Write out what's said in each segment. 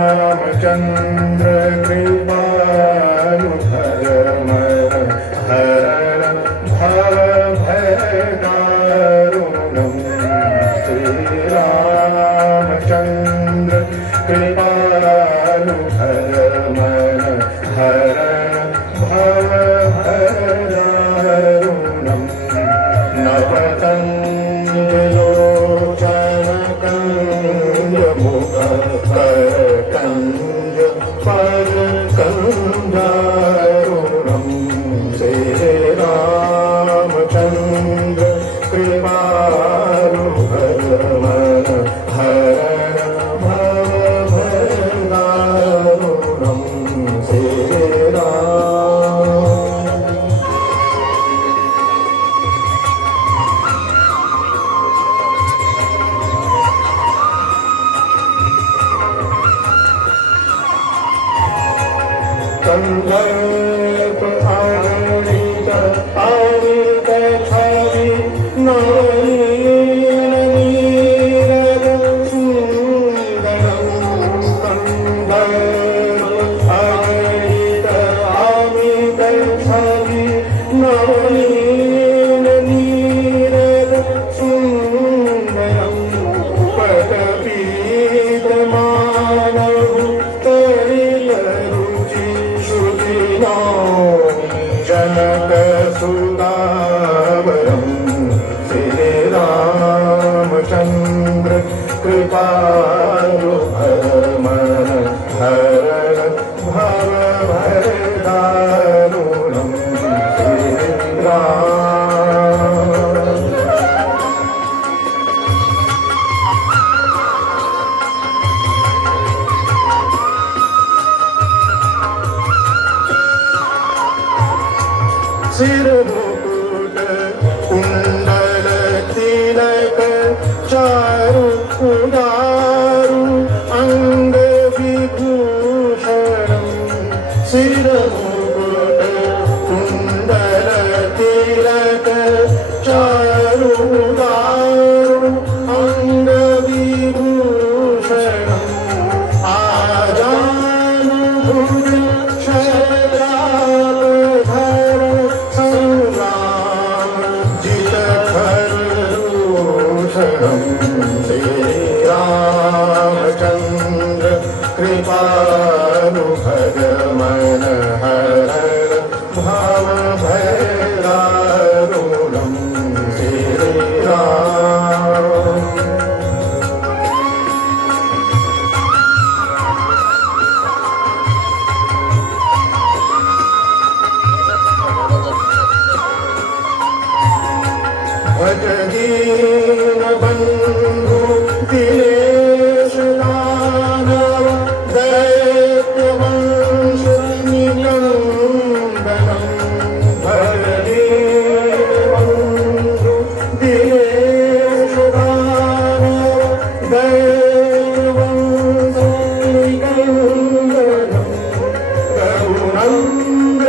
रामचंद्र कृपालु धर्मर हरण भव भयदारुणम् श्री रामचंद्र कृपालु धर्मर हरण भव भयदारुणम् नवकंजलोचन कंजमुख करकंज परकंजारुणम् श्री रामचंद्र कृपालु धर्मर हरण भव भयदारुणम् श्री संकल्प आगणित आवित छवि नवनीर नीरद सुंदरम् संकल्प आगणित आवित छवि नवनीर नीरद सुंदरम् पटपीत मानव जनक सुदावरम् श्री रामचंद्र कृपालु धर्मर हरण भव भयदारुणम् श्री सिर मुकुट कुंडल तिलक चारु उदारु अंग विभूषणम् सिर मुकुट कुंडल तिलक चारु उदारु अंग विभूषणम् आजानुभुज श्री रामचंद्र कृपालु धर्मर हरण भव भयदारुणम् श्री भज दीन बंधु दिनेश दानव दैत्य वंश निकंदनम् भज दीन बंधु दिनेश दानव दैत्य वंश निकंदनम् करुणंद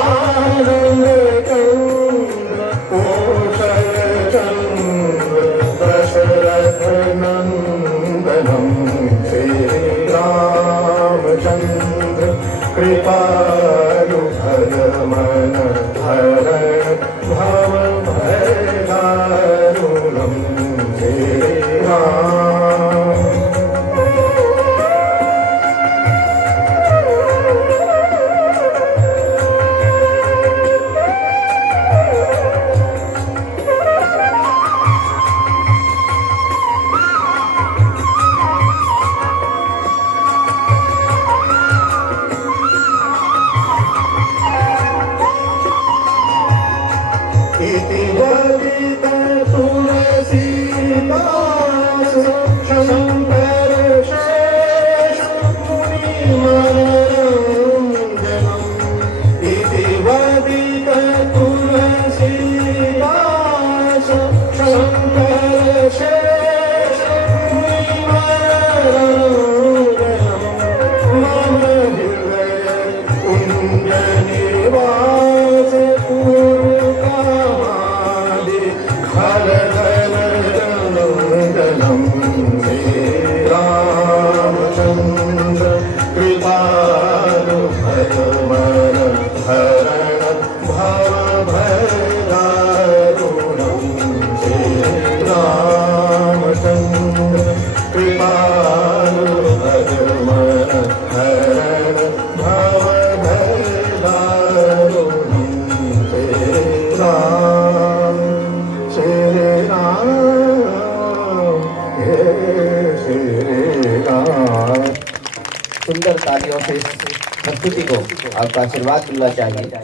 आनंद रामचंद्र कृपालु धर्मर हरण भव भयदारुणम् श्री इति वदित तुलसीदास शंकर शेष मुनि मनरंजनम् इति वदित तुलसीदास शंकर शेष मुनि मनरंजनम् मम हृदय कुंज निवास रामचंद्र तालियों से इस प्रस्तुति को आपका आशीर्वाद मिलना चाहिए।